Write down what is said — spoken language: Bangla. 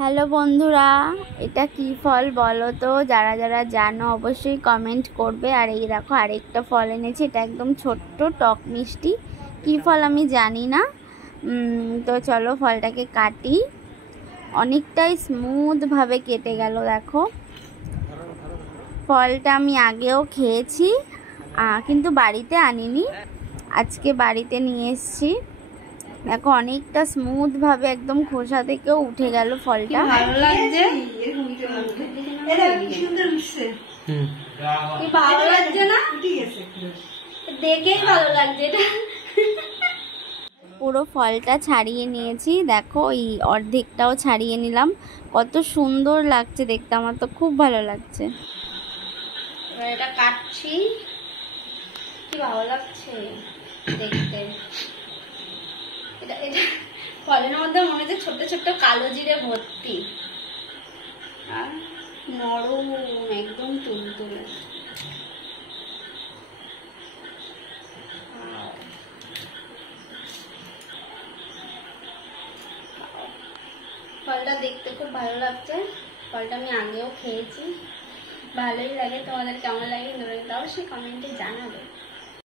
হ্যালো বন্ধুরা, এটা কি ফল বলো তো? যারা যারা জানো অবশ্যই কমেন্ট করবে। আর এই দেখো আরেকটা ফল এনেছি, এটা একদম ছোট্ট টক মিষ্টি। কি ফল আমি জানি না। তো চলো ফলটাকে কাটি। অনেকটাই স্মুথভাবে কেটে গেল। দেখো ফলটা আমি আগেও খেয়েছি, কিন্তু বাড়িতে আনিনি, আজকে বাড়িতে নিয়ে এসেছি। দেখো অনেকটা স্মুথ ভাবে একদম খোসা থেকেও উঠে গেল ফলটা। ভালো লাগছে, ভালো লাগছে না? দেখেই ভালো লাগছে। এটা পুরো ফলটা ছাড়িয়ে নিয়েছি, দেখো এই অর্ধেকটাও ছাড়িয়ে নিলাম। কত সুন্দর লাগছে দেখতে, আমার তো খুব ভালো লাগছে। এবার এটা কাটছি, কি ভালো লাগছে দেখতে। এটা ফলের মধ্যে মনে হচ্ছে ছোট্ট ছোট্ট কালো জিরে ভর্তি, আর নরম একদম তুলতুলে। ফলটা দেখতে খুব ভালো লাগছে। ফলটা আমি আগেও খেয়েছি, ভালোই লাগে। তোমাদের কেমন লাগে অবশ্যই কমেন্টে জানাবে।